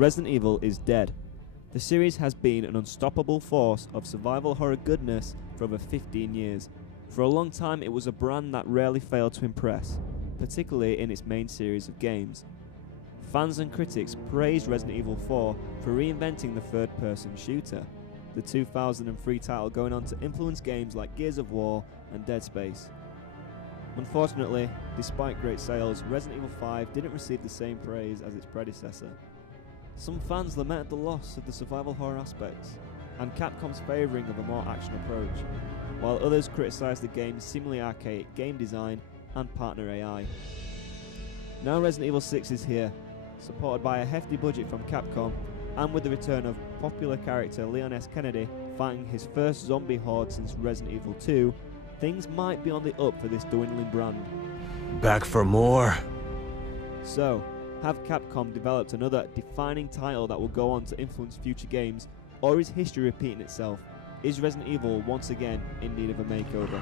Resident Evil is dead. The series has been an unstoppable force of survival horror goodness for over 15 years. For a long time it was a brand that rarely failed to impress, particularly in its main series of games. Fans and critics praised Resident Evil 4 for reinventing the third-person shooter, the 2003 title going on to influence games like Gears of War and Dead Space. Unfortunately, despite great sales, Resident Evil 5 didn't receive the same praise as its predecessor. Some fans lamented the loss of the survival horror aspects, and Capcom's favouring of a more action approach, while others criticised the game's seemingly archaic game design and partner AI. Now Resident Evil 6 is here, supported by a hefty budget from Capcom, and with the return of popular character Leon S. Kennedy fighting his first zombie horde since Resident Evil 2, things might be on the up for this dwindling brand. Back for more? So, have Capcom developed another defining title that will go on to influence future games, or is history repeating itself? Is Resident Evil once again in need of a makeover?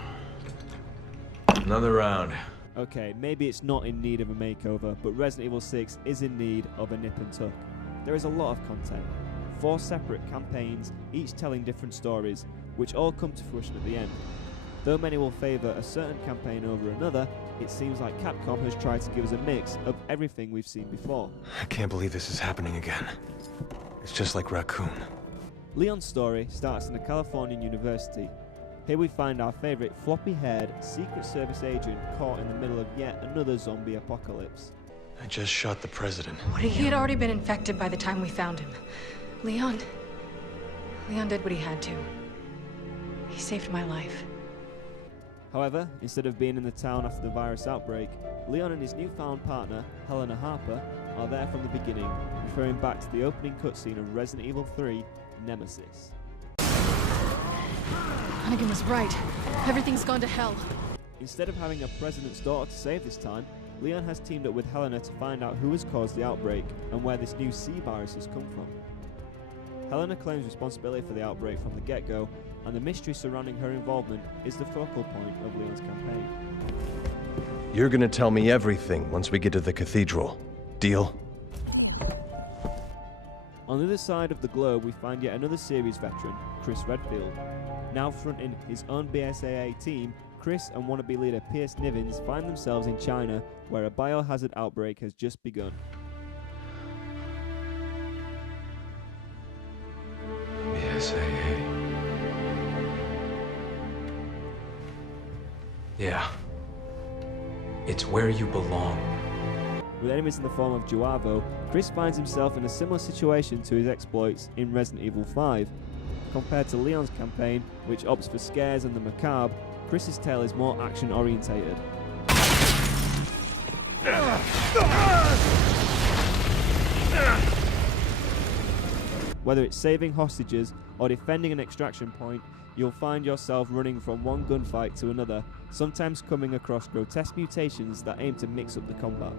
Another round. Okay, maybe it's not in need of a makeover, but Resident Evil 6 is in need of a nip and tuck. There is a lot of content, 4 separate campaigns, each telling different stories, which all come to fruition at the end. Though many will favour a certain campaign over another, it seems like Capcom has tried to give us a mix of everything we've seen before. I can't believe this is happening again. It's just like Raccoon. Leon's story starts in a Californian university. Here we find our favourite floppy-haired Secret Service agent caught in the middle of yet another zombie apocalypse. I just shot the president. He had already been infected by the time we found him. Leon did what he had to. He saved my life. However, instead of being in the town after the virus outbreak, Leon and his newfound partner, Helena Harper, are there from the beginning, referring back to the opening cutscene of Resident Evil 3, Nemesis. Hannigan was right. Everything's gone to hell. Instead of having a president's daughter to save this time, Leon has teamed up with Helena to find out who has caused the outbreak and where this new C virus has come from. Helena claims responsibility for the outbreak from the get-go, and the mystery surrounding her involvement is the focal point of Leon's campaign. You're gonna tell me everything once we get to the cathedral. Deal? On the other side of the globe, we find yet another series veteran, Chris Redfield. Now fronting his own BSAA team, Chris and wannabe leader Pierce Nivens find themselves in China, where a biohazard outbreak has just begun. BSAA. Yeah. It's where you belong. With enemies in the form of Juavo, Chris finds himself in a similar situation to his exploits in Resident Evil 5. Compared to Leon's campaign, which opts for scares and the macabre, Chris's tale is more action-orientated. Whether it's saving hostages or defending an extraction point, you'll find yourself running from one gunfight to another, sometimes coming across grotesque mutations that aim to mix up the combat.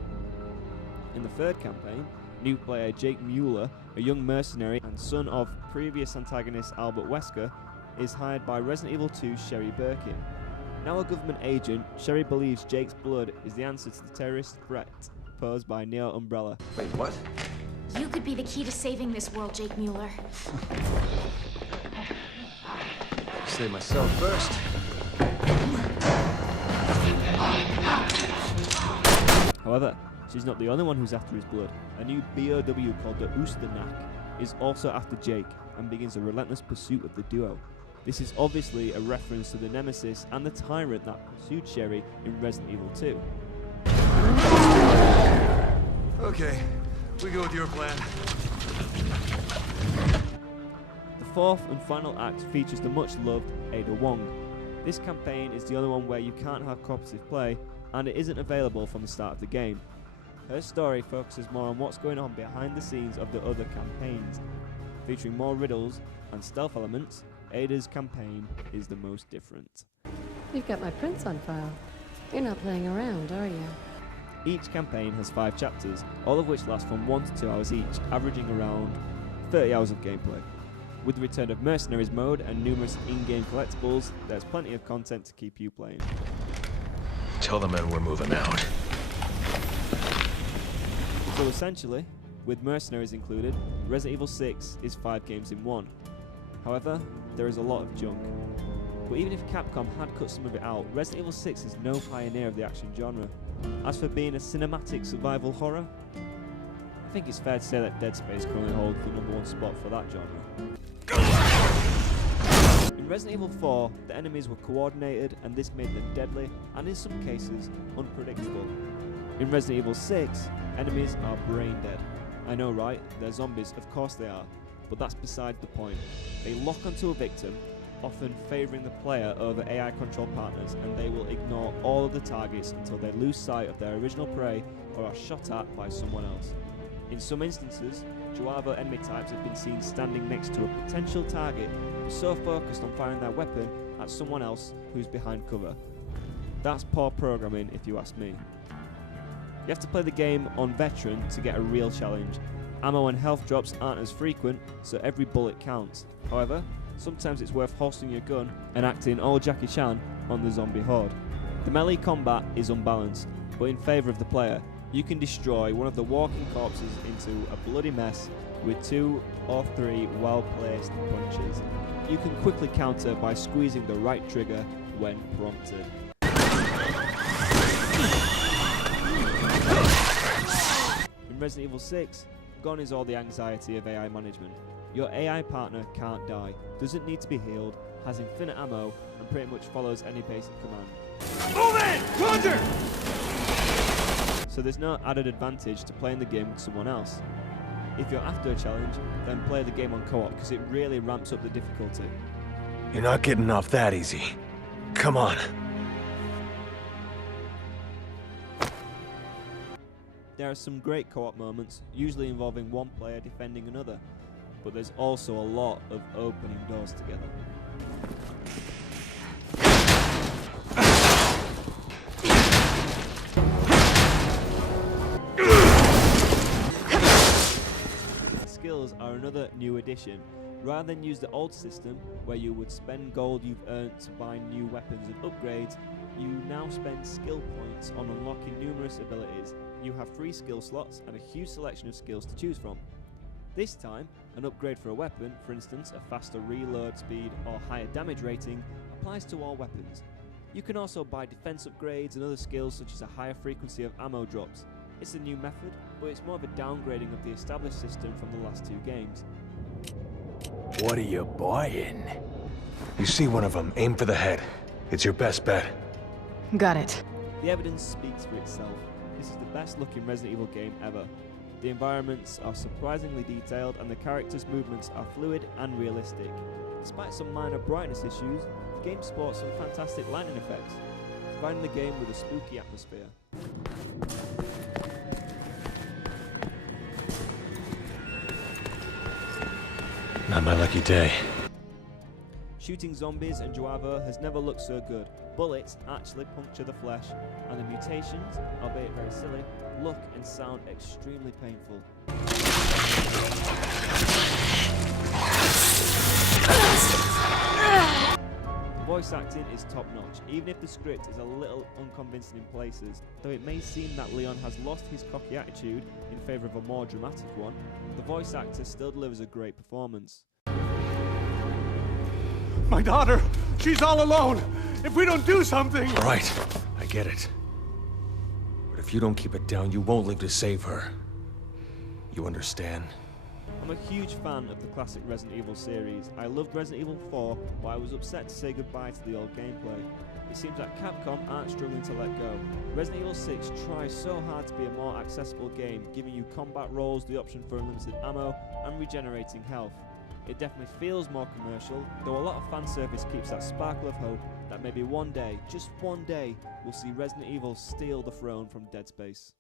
In the third campaign, new player Jake Mueller, a young mercenary and son of previous antagonist Albert Wesker, is hired by Resident Evil 2's Sherry Birkin. Now a government agent, Sherry believes Jake's blood is the answer to the terrorist threat posed by Neo Umbrella. Wait, what? You could be the key to saving this world, Jake Mueller. Save myself first. However, she's not the only one who's after his blood. A new BOW called the Oosternak is also after Jake and begins a relentless pursuit of the duo. This is obviously a reference to the Nemesis and the Tyrant that pursued Sherry in Resident Evil 2. Okay, we go with your plan. The fourth and final act features the much-loved Ada Wong. This campaign is the only one where you can't have cooperative play, and it isn't available from the start of the game. Her story focuses more on what's going on behind the scenes of the other campaigns. Featuring more riddles and stealth elements, Ada's campaign is the most different. You've got my prints on file. You're not playing around, are you? Each campaign has 5 chapters, all of which last from 1 to 2 hours each, averaging around 30 hours of gameplay. With the return of Mercenaries mode and numerous in-game collectibles, there's plenty of content to keep you playing. Tell the men we're moving out. So essentially, With Mercenaries included, Resident Evil 6 is 5 games in one. However, there is a lot of junk. But even if Capcom had cut some of it out, Resident Evil 6 is no pioneer of the action genre. As for being a cinematic survival horror, I think it's fair to say that Dead Space currently holds the #1 spot for that genre. In Resident Evil 4, the enemies were coordinated and this made them deadly and in some cases unpredictable. In Resident Evil 6, enemies are brain dead. I know, right? They're zombies, of course they are, but that's beside the point. They lock onto a victim, often favouring the player over AI control partners, and they will ignore all of the targets until they lose sight of their original prey or are shot at by someone else. In some instances, Joavo enemy types have been seen standing next to a potential target, but so focused on firing their weapon at someone else who's behind cover. That's poor programming if you ask me. You have to play the game on veteran to get a real challenge. Ammo and health drops aren't as frequent, so every bullet counts. However, sometimes it's worth holstering your gun and acting all Jackie Chan on the zombie horde. The melee combat is unbalanced, but in favour of the player. You can destroy one of the walking corpses into a bloody mess with 2 or 3 well-placed punches. You can quickly counter by squeezing the right trigger when prompted. In Resident Evil 6, gone is all the anxiety of AI management. Your AI partner can't die, doesn't need to be healed, has infinite ammo, and pretty much follows any basic command. Move in! Roger! So there's no added advantage to playing the game with someone else. If you're after a challenge, then play the game on co-op because it really ramps up the difficulty. You're not getting off that easy. Come on. There are some great co-op moments, usually involving one player defending another, but there's also a lot of opening doors together. Skills are another new addition. Rather than use the old system, where you would spend gold you've earned to buy new weapons and upgrades, you now spend skill points on unlocking numerous abilities. You have 3 skill slots and a huge selection of skills to choose from. This time, an upgrade for a weapon, for instance a faster reload speed or higher damage rating, applies to all weapons. You can also buy defense upgrades and other skills such as a higher frequency of ammo drops. It's a new method, but it's more of a downgrading of the established system from the last 2 games. What are you buying? You see one of them, aim for the head. It's your best bet. Got it. The evidence speaks for itself. This is the best looking Resident Evil game ever. The environments are surprisingly detailed and the characters' movements are fluid and realistic. Despite some minor brightness issues, the game sports some fantastic lighting effects, providing the game with a spooky atmosphere. Not my lucky day. Shooting zombies and Joavo has never looked so good. Bullets actually puncture the flesh, and the mutations, albeit very silly, look and sound extremely painful. The voice acting is top notch, even if the script is a little unconvincing in places. Though it may seem that Leon has lost his cocky attitude in favour of a more dramatic one, the voice actor still delivers a great performance. My daughter! She's all alone! If we don't do something... All right, I get it. But if you don't keep it down, you won't live to save her. You understand? I'm a huge fan of the classic Resident Evil series. I loved Resident Evil 4, but I was upset to say goodbye to the old gameplay. It seems that Capcom aren't struggling to let go. Resident Evil 6 tries so hard to be a more accessible game, giving you combat roles, the option for unlimited ammo, and regenerating health. It definitely feels more commercial, though a lot of fan service keeps that sparkle of hope that maybe one day, just one day, we'll see Resident Evil steal the throne from Dead Space.